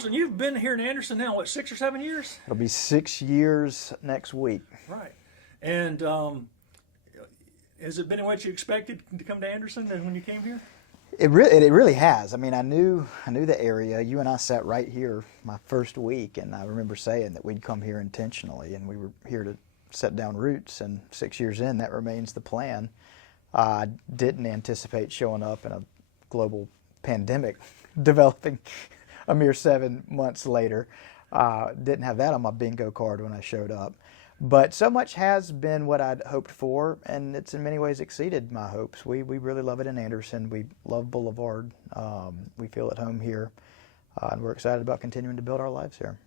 Austin, you've been here in Anderson now, what, 6 or 7 years? It'll be 6 years next week. Right. And has it been what you expected to come to Anderson when you came here? It really has. I mean, I knew the area. You and I sat right here my first week, and I remember saying that we'd come here intentionally, and we were here to set down roots. And 6 years in, that remains the plan. I didn't anticipate showing up in a global pandemic developing a mere 7 months later. Didn't have that on my bingo card when I showed up. But so much has been what I'd hoped for, and it's in many ways exceeded my hopes. We really love it in Anderson. We love Boulevard. We feel at home here, and we're excited about continuing to build our lives here.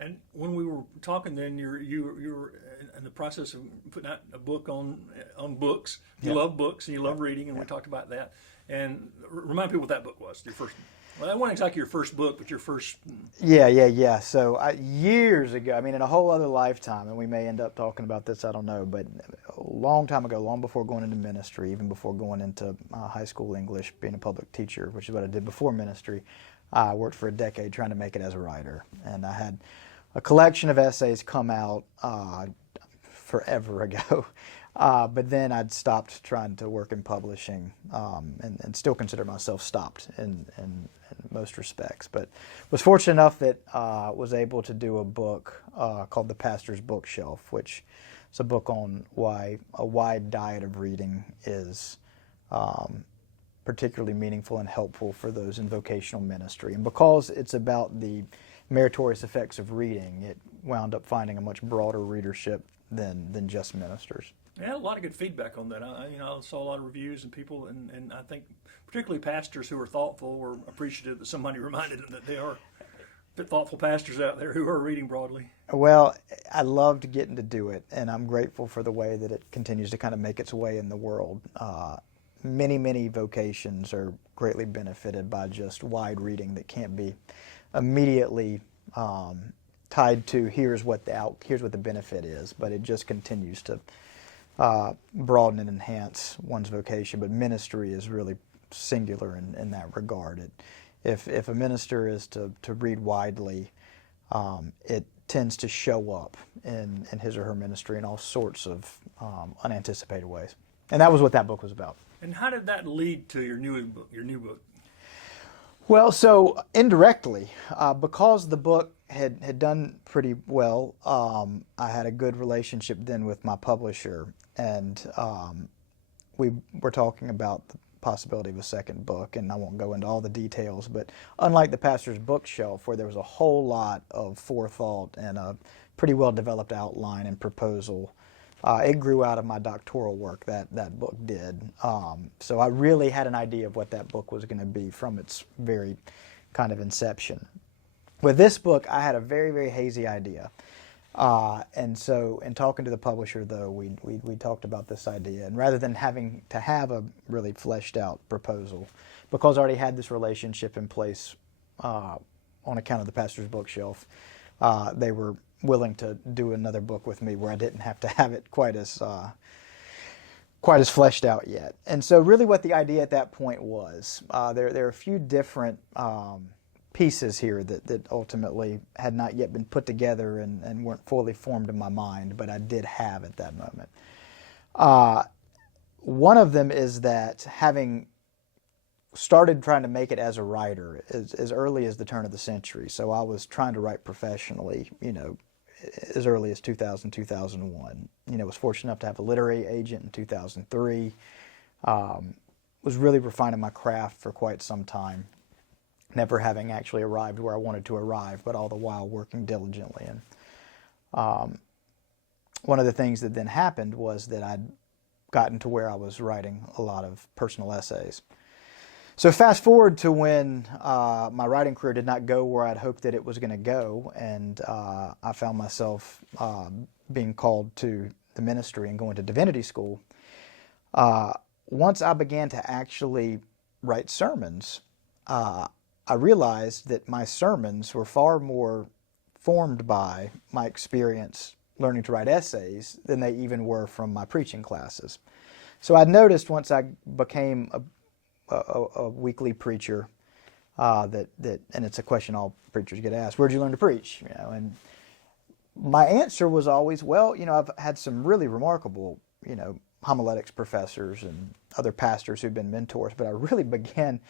And when we were talking, then you were in the process of putting out a book on books. You love books and you love reading, and we talked about that. And remind people what that book was. Your first. Well, that wasn't exactly your first book, but your first. Yeah. So years ago, I mean, in a whole other lifetime, and we may end up talking about this, I don't know, but a long time ago, long before going into ministry, even before going into high school English, being a public teacher, which is what I did before ministry, I worked for a decade trying to make it as a writer. And I had a collection of essays come out forever ago. But then I'd stopped trying to work in publishing, and still consider myself stopped in most respects. But was fortunate enough that was able to do a book called The Pastor's Bookshelf, which is a book on why a wide diet of reading is particularly meaningful and helpful for those in vocational ministry. And because it's about the meritorious effects of reading, it wound up finding a much broader readership than just ministers. I had a lot of good feedback on that. I saw a lot of reviews and people, and I think particularly pastors who are thoughtful were appreciative that somebody reminded them that there are thoughtful pastors out there who are reading broadly. Well, I loved getting to do it, and I'm grateful for the way that it continues to kind of make its way in the world. Many vocations are greatly benefited by just wide reading that can't be immediately tied to here's what the benefit is, but it just continues to broaden and enhance one's vocation. But ministry is really singular in that regard. If a minister is to read widely, it tends to show up in his or her ministry in all sorts of unanticipated ways. And that was what that book was about. And how did that lead to your new book? Well, so indirectly, because the book had done pretty well, I had a good relationship then with my publisher, and we were talking about the possibility of a second book, and I won't go into all the details, but unlike The Pastor's Bookshelf, where there was a whole lot of forethought and a pretty well-developed outline and proposal, it grew out of my doctoral work, that book did. So I really had an idea of what that book was going to be from its very kind of inception. With this book, I had a very, very hazy idea. And so in talking to the publisher, though, we talked about this idea. And rather than having to have a really fleshed out proposal, because I already had this relationship in place on account of The Pastor's Bookshelf, they were willing to do another book with me where I didn't have to have it quite as fleshed out yet. And so really what the idea at that point was, there are a few different pieces here that ultimately had not yet been put together and weren't fully formed in my mind, but I did have at that moment. One of them is that having started trying to make it as a writer as early as the turn of the century, so I was trying to write professionally, as early as 2000, 2001. Was fortunate enough to have a literary agent in 2003. Was really refining my craft for quite some time, never having actually arrived where I wanted to arrive, but all the while working diligently. And one of the things that then happened was that I'd gotten to where I was writing a lot of personal essays. So fast forward to when my writing career did not go where I'd hoped that it was going to go, and I found myself being called to the ministry and going to divinity school. Once I began to actually write sermons, I realized that my sermons were far more formed by my experience learning to write essays than they even were from my preaching classes. So I noticed once I became a weekly preacher and it's a question all preachers get asked, where'd you learn to preach? And my answer was always, well, I've had some really remarkable, homiletics professors and other pastors who've been mentors, but I really began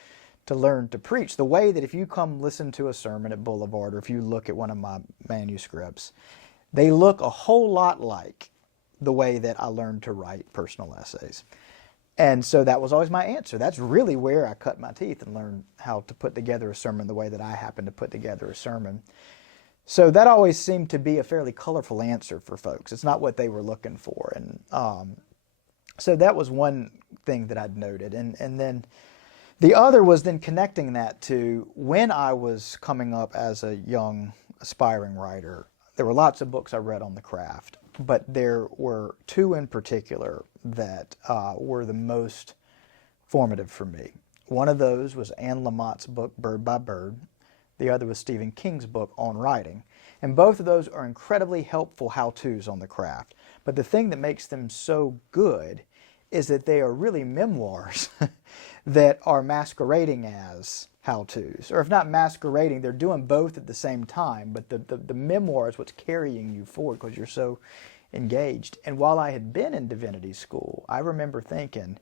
to learn to preach the way that if you come listen to a sermon at Boulevard, or if you look at one of my manuscripts, they look a whole lot like the way that I learned to write personal essays. And so that was always my answer. That's really where I cut my teeth and learned how to put together a sermon the way that I happen to put together a sermon. So that always seemed to be a fairly colorful answer for folks. It's not what they were looking for. And so that was one thing that I'd noted. And then the other was then connecting that to when I was coming up as a young aspiring writer. There were lots of books I read on the craft, but there were two in particular that were the most formative for me. One of those was Anne Lamott's book, Bird by Bird. The other was Stephen King's book, On Writing. And both of those are incredibly helpful how-tos on the craft. But the thing that makes them so good is that they are really memoirs that are masquerading as how-tos. Or if not masquerading, they're doing both at the same time, but the memoir is what's carrying you forward because you're so engaged. And while I had been in divinity school, I remember thinking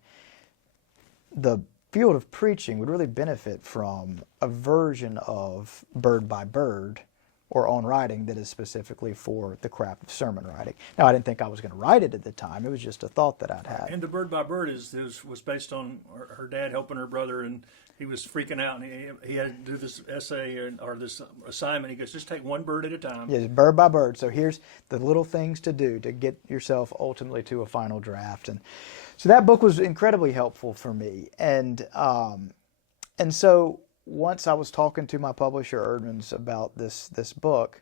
the field of preaching would really benefit from a version of Bird by Bird or On Writing that is specifically for the craft of sermon writing. Now, I didn't think I was going to write it at the time. It was just a thought that I'd had. And the Bird by Bird was based on her dad helping her brother, and he was freaking out, and he had to do this essay or this assignment. He goes, just take one bird at a time. Yes, bird by bird. So here's the little things to do to get yourself ultimately to a final draft. And so that book was incredibly helpful for me. And so once I was talking to my publisher, Erdman's, about this book,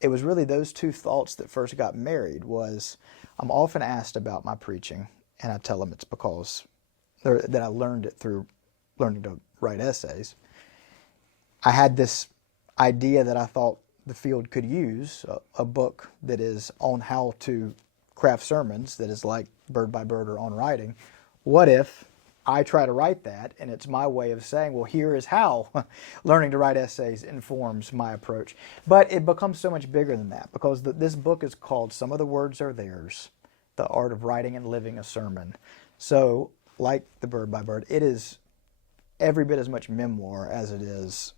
it was really those two thoughts that first got married. Was I'm often asked about my preaching, and I tell them it's because that I learned it through learning to write essays. I had this idea that I thought the field could use, a book that is on how to craft sermons that is like Bird by Bird or On Writing. What if I try to write that, and it's my way of saying, well, here is how learning to write essays informs my approach. But it becomes so much bigger than that, because this book is called Some of the Words Are Theirs, The Art of Writing and Living a Sermon. So, like the Bird by Bird, it is every bit as much memoir as it is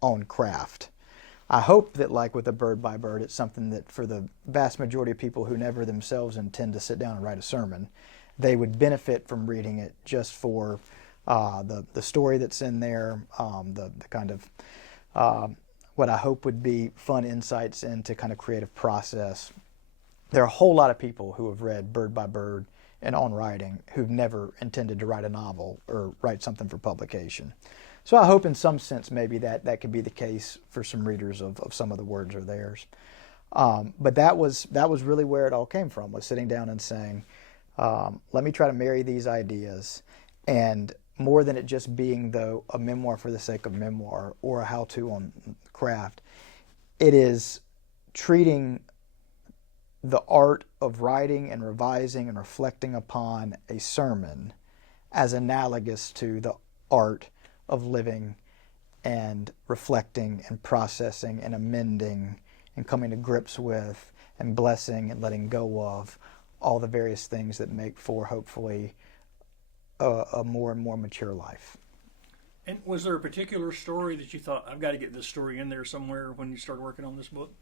on craft. I hope that, like with the Bird by Bird, it's something that for the vast majority of people who never themselves intend to sit down and write a sermon, they would benefit from reading it just for the story that's in there, the kind of what I hope would be fun insights into kind of creative process. There are a whole lot of people who have read Bird by Bird and On Writing who've never intended to write a novel or write something for publication. So I hope in some sense maybe that could be the case for some readers of Some of the Words Are Theirs. But that was really where it all came from, was sitting down and saying, let me try to marry these ideas, and more than it just being, though, a memoir for the sake of memoir or a how-to on craft, it is treating the art of writing and revising and reflecting upon a sermon as analogous to the art of living and reflecting and processing and amending and coming to grips with and blessing and letting go of all the various things that make for, hopefully, a more and more mature life. And was there a particular story that you thought, I've got to get this story in there somewhere when you started working on this book?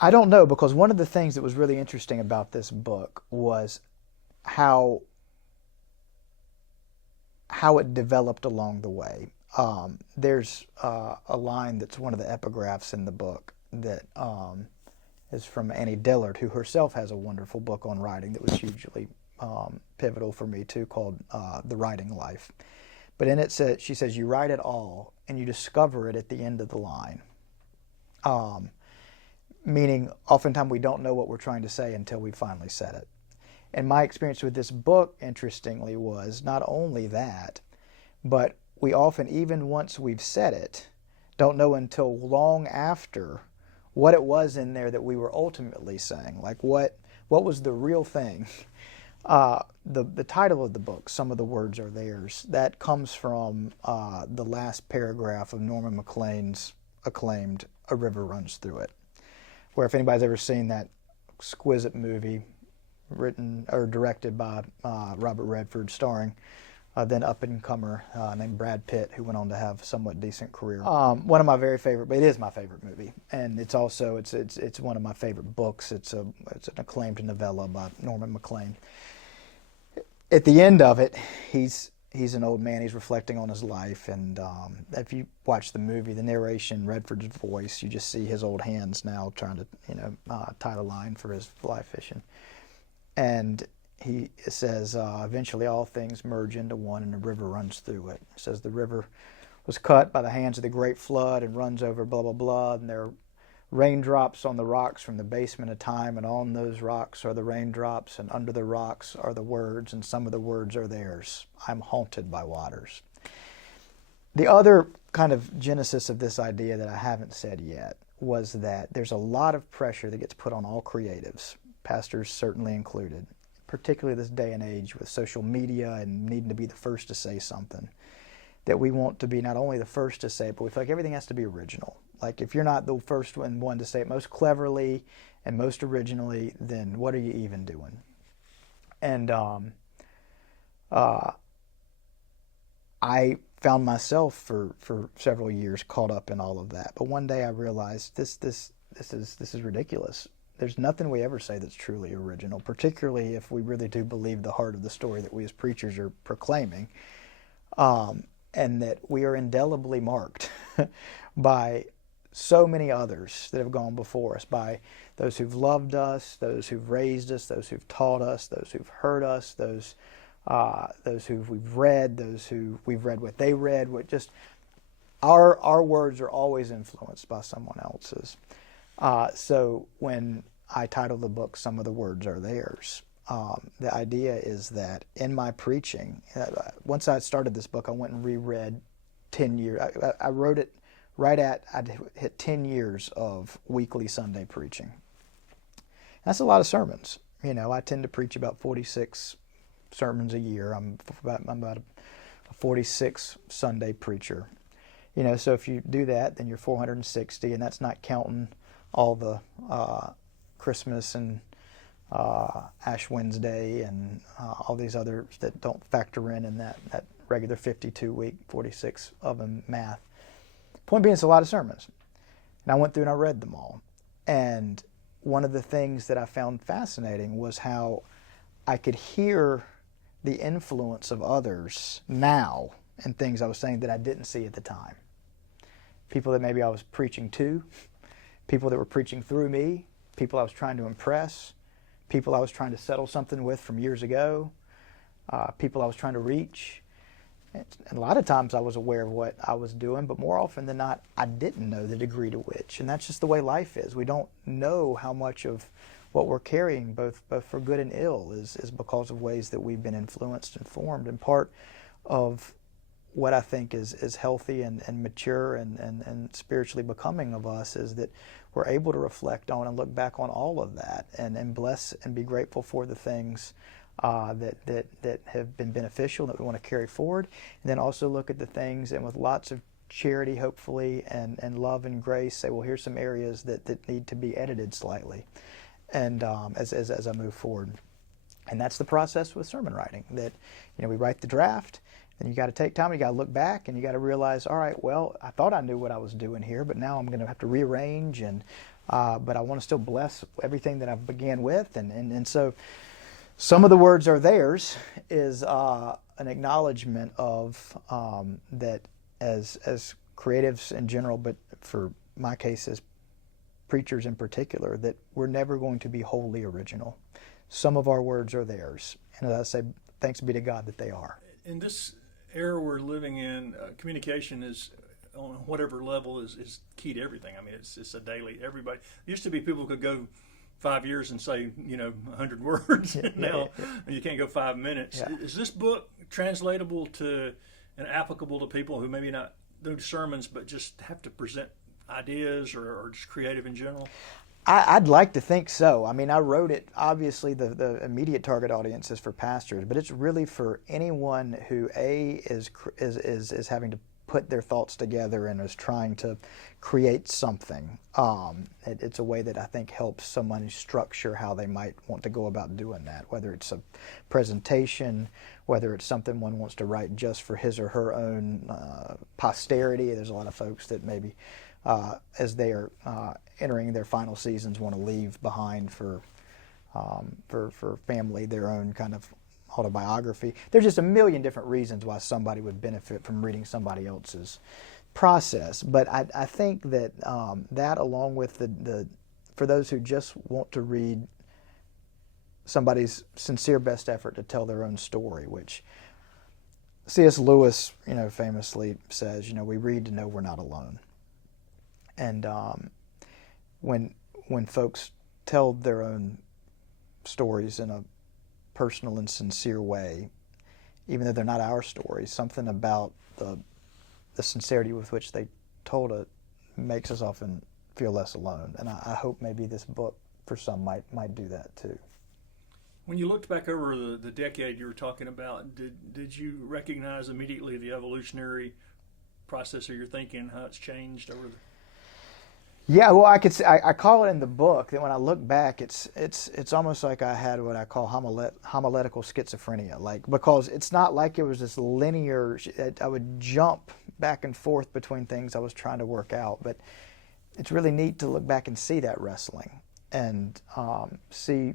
I don't know, because one of the things that was really interesting about this book was how it developed along the way. There's a line that's one of the epigraphs in the book that is from Annie Dillard, who herself has a wonderful book on writing that was hugely pivotal for me too, called The Writing Life. But in it, she says, you write it all and you discover it at the end of the line. Meaning, oftentimes we don't know what we're trying to say until we finally said it. And my experience with this book, interestingly, was not only that, but we often, even once we've said it, don't know until long after what it was in there that we were ultimately saying. Like what was the real thing The title of the book, Some of the Words Are Theirs, that comes from the last paragraph of Norman Maclean's acclaimed A River Runs Through It, where if anybody's ever seen that exquisite movie written or directed by Robert Redford, starring then up-and-comer named Brad Pitt, who went on to have a somewhat decent career. One of my very favorite, but it is my favorite movie, and it's also it's one of my favorite books. It's an acclaimed novella by Norman Maclean. At the end of it, he's an old man. He's reflecting on his life, and if you watch the movie, the narration, Redford's voice, you just see his old hands now trying to tie the line for his fly fishing, and he says, eventually all things merge into one and the river runs through it. He says the river was cut by the hands of the great flood and runs over blah, blah, blah, and there are raindrops on the rocks from the basement of time, and on those rocks are the raindrops, and under the rocks are the words, and some of the words are theirs. I'm haunted by waters. The other kind of genesis of this idea that I haven't said yet was that there's a lot of pressure that gets put on all creatives, pastors certainly included, particularly this day and age with social media and needing to be the first to say something, that we want to be not only the first to say it, but we feel like everything has to be original. Like if you're not the first one to say it most cleverly and most originally, then what are you even doing? And I found myself for several years caught up in all of that. But one day I realized this is ridiculous. There's nothing we ever say that's truly original, particularly if we really do believe the heart of the story that we as preachers are proclaiming, and that we are indelibly marked by so many others that have gone before us, by those who've loved us, those who've raised us, those who've taught us, those who've hurt us, those who we've read, those who we've read what they read. What just our words are always influenced by someone else's. So when I titled the book, Some of the Words Are Theirs, the idea is that in my preaching, once I started this book, I went and reread 10 years. I wrote it I'd hit 10 years of weekly Sunday preaching. That's a lot of sermons. I tend to preach about 46 sermons a year. I'm about a 46 Sunday preacher. So if you do that, then you're 460, and that's not counting all the Christmas and Ash Wednesday and all these others that don't factor in that regular 52-week, 46 of them math. Point being, it's a lot of sermons. And I went through and I read them all. And one of the things that I found fascinating was how I could hear the influence of others now in things I was saying that I didn't see at the time. People that maybe I was preaching to, people that were preaching through me, people I was trying to impress, people I was trying to settle something with from years ago, people I was trying to reach. And a lot of times I was aware of what I was doing, but more often than not, I didn't know the degree to which. And that's just the way life is. We don't know how much of what we're carrying, both for good and ill, is because of ways that we've been influenced and formed. And part of what I think is healthy and mature and spiritually becoming of us is that we're able to reflect on and look back on all of that and bless and be grateful for the things that have been beneficial that we want to carry forward, and then also look at the things and with lots of charity, hopefully, and love and grace, say, well, here's some areas that need to be edited slightly, and as I move forward. And that's the process with sermon writing, that we write the draft, and you got to take time, you got to look back, and you got to realize, all right, well, I thought I knew what I was doing here, but now I'm going to have to rearrange, and but I want to still bless everything that I began with, and so Some of the Words Are Theirs is an acknowledgement of that as creatives in general, but for my case as preachers in particular, that we're never going to be wholly original. Some of our words are theirs, and as I say, thanks be to God that they are. In this era we're living in, communication is on whatever level is key to everything. I mean, it's a daily. Everybody used to be people could go 5 years and say 100 words. Now you can't go 5 minutes. Yeah. Is this book translatable to and applicable to people who maybe not do sermons but just have to present ideas or just creative in general? I'd like to think so. I mean, I wrote it, obviously the immediate target audience is for pastors, but it's really for anyone who is having to put their thoughts together and is trying to create something. It's a way that I think helps someone structure how they might want to go about doing that, whether it's a presentation, whether it's something one wants to write just for his or her own posterity. There's a lot of folks that maybe as they are entering their final seasons want to leave behind for family their own kind of autobiography. There's just a million different reasons why somebody would benefit from reading somebody else's process. But I think that that, along with the for those who just want to read somebody's sincere best effort to tell their own story, which C.S. Lewis, famously says, we read to know we're not alone. And when folks tell their own stories in a personal and sincere way, even though they're not our stories, something about the sincerity with which they told it makes us often feel less alone. And I hope maybe this book for some might do that too. When you looked back over the decade you were talking about, did you recognize immediately the evolutionary process of your thinking, how it's changed over the... Yeah, well, I could say, I call it in the book that when I look back, it's almost like I had what I call homiletical schizophrenia, because it's not like it was this linear. I would jump back and forth between things I was trying to work out, but it's really neat to look back and see that wrestling and see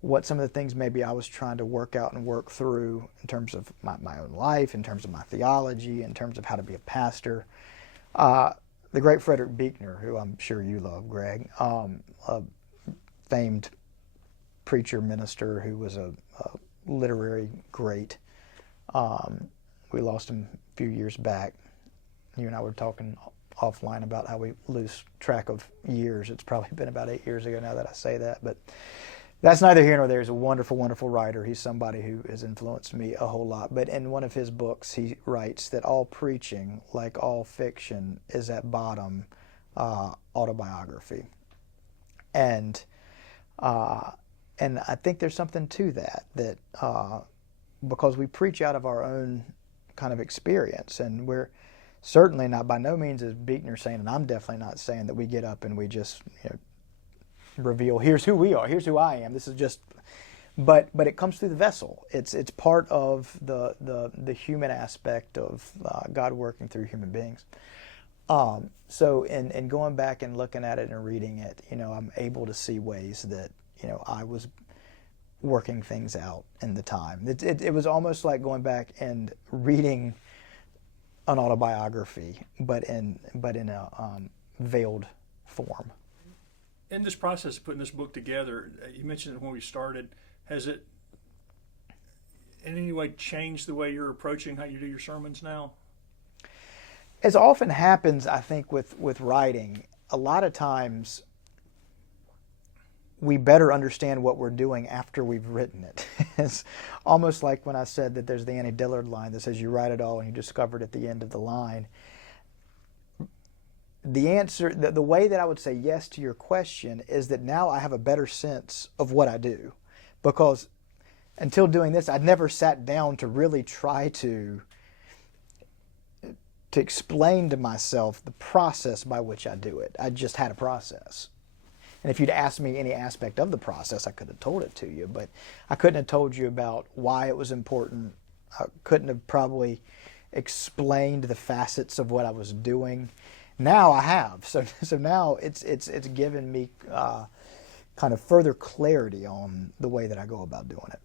what some of the things maybe I was trying to work out and work through in terms of my own life, in terms of my theology, in terms of how to be a pastor. The great Frederick Buechner, who I'm sure you love, Greg, a famed preacher, minister who was a literary great. We lost him a few years back. You and I were talking offline about how we lose track of years. It's probably been about 8 years ago now that I say that, but that's neither here nor there. He's a wonderful, wonderful writer. He's somebody who has influenced me a whole lot. But in one of his books, he writes that all preaching, like all fiction, is at bottom autobiography. And I think there's something to that because we preach out of our own kind of experience, and we're certainly not, by no means is Buechner saying, and I'm definitely not saying that we get up and we just reveal, here's who we are, here's who I am. This is just, but it comes through the vessel. It's part of the human aspect of God working through human beings. So in going back and looking at it and reading it, I'm able to see ways that I was working things out in the time. It was almost like going back and reading an autobiography, but in a veiled form. In this process of putting this book together, you mentioned it when we started. Has it in any way changed the way you're approaching how you do your sermons now? As often happens, I think, with writing, a lot of times we better understand what we're doing after we've written it. It's almost like when I said that there's the Annie Dillard line that says you write it all and you discover it at the end of the line. The answer, the way that I would say yes to your question is that now I have a better sense of what I do, because until doing this, I'd never sat down to really try to explain to myself the process by which I do it. I just had a process. And if you'd asked me any aspect of the process, I could have told it to you, but I couldn't have told you about why it was important. I couldn't have probably explained the facets of what I was doing. Now I have. So now it's given me kind of further clarity on the way that I go about doing it.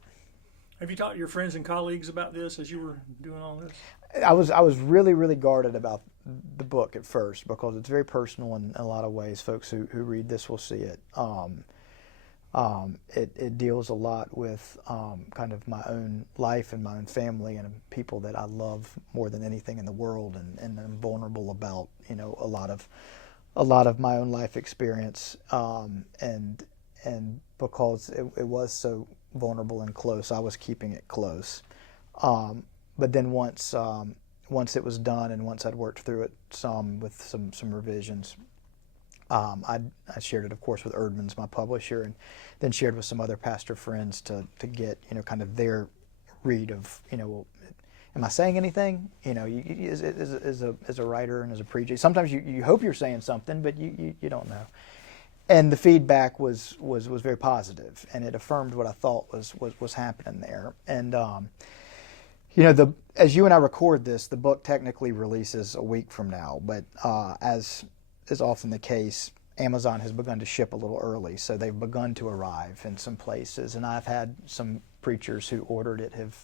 Have you talked to your friends and colleagues about this as you were doing all this? I was really, really guarded about the book at first because it's very personal in a lot of ways. Folks who read this will see it. It deals a lot with kind of my own life and my own family and people that I love more than anything in the world, and I'm vulnerable about a lot of my own life experience, and because it was so vulnerable and close, I was keeping it close. But then once it was done and once I'd worked through it some with some revisions, I shared it, of course, with Erdman's, my publisher, and then shared with some other pastor friends to get, kind of their read of, well, am I saying anything? As a writer and as a preacher, sometimes you hope you're saying something, but you don't know. And the feedback was very positive, and it affirmed what I thought was happening there. And as you and I record this, the book technically releases a week from now, but as is often the case, Amazon has begun to ship a little early, so they've begun to arrive in some places. And I've had some preachers who ordered it have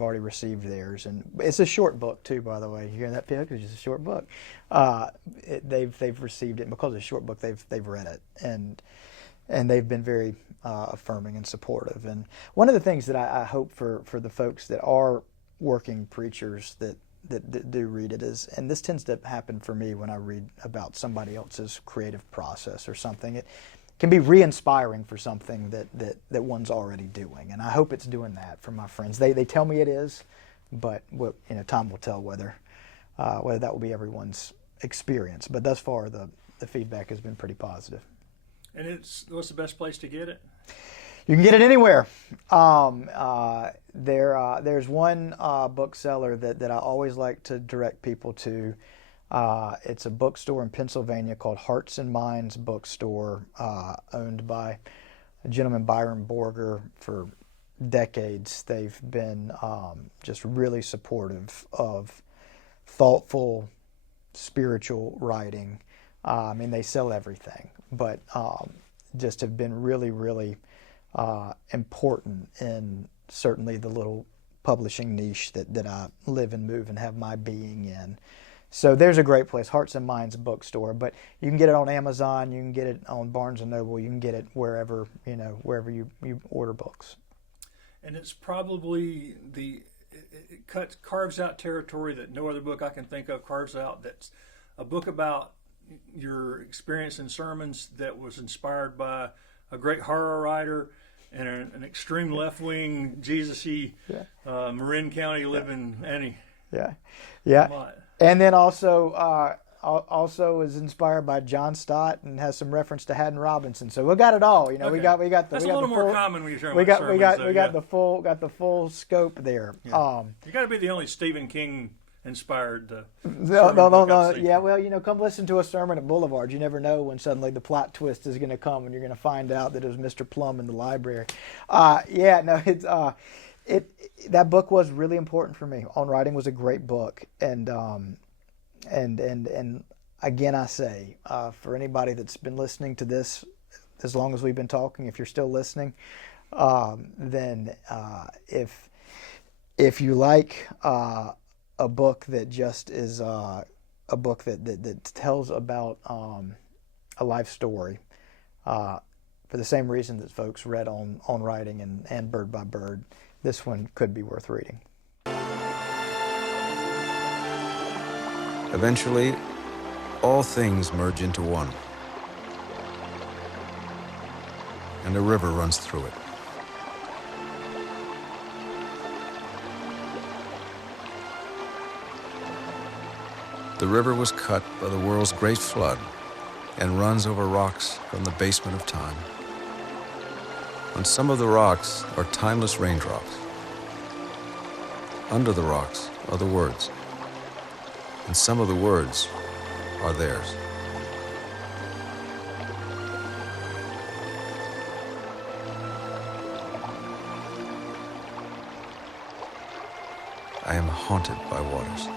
already received theirs. And it's a short book too, by the way. You hear that, Pig? It's just a short book. They've received it, and because it's a short book, they've read it, and they've been very affirming and supportive. And one of the things that I hope for the folks that are working preachers that do read it is, and this tends to happen for me when I read about somebody else's creative process or something, it can be re-inspiring for something that one's already doing. And I hope it's doing that for my friends. They tell me it is, but time will tell whether that will be everyone's experience. But thus far, the feedback has been pretty positive. And what's the best place to get it? You can get it anywhere. There's one bookseller that I always like to direct people to. It's a bookstore in Pennsylvania called Hearts and Minds Bookstore, owned by a gentleman, Byron Borger, for decades. They've been just really supportive of thoughtful, spiritual writing. They sell everything, but just have been really, really important in certainly the little publishing niche that I live and move and have my being in. So there's a great place, Hearts and Minds Bookstore. But you can get it on Amazon, you can get it on Barnes & Noble, you can get it wherever you order books. And it's probably it carves out territory that no other book I can think of carves out. That's a book about your experience in sermons that was inspired by a great horror writer and an extreme left-wing, Jesus-y Marin County living Annie. Yeah. And then also is inspired by John Stott and has some reference to Haddon Robinson. So we got it all. Okay. we got the That's a little more common when you're talking about sermons. We got the full scope there. Yeah. You got to be the only Stephen King inspired. No. Yeah, well, come listen to a sermon at Boulevard. You never know when suddenly the plot twist is going to come and you're going to find out that it was Mr. Plum in the library. That book was really important for me. On Writing was a great book, and again I say, for anybody that's been listening to this as long as we've been talking, if you're still listening, then if you like a book that just is a book that tells about a life story, for the same reason that folks read on Writing and Bird by Bird, this one could be worth reading. Eventually, all things merge into one, and a river runs through it. The river was cut by the world's great flood and runs over rocks from the basement of time. On some of the rocks are timeless raindrops. Under the rocks are the words, and some of the words are theirs. I am haunted by waters.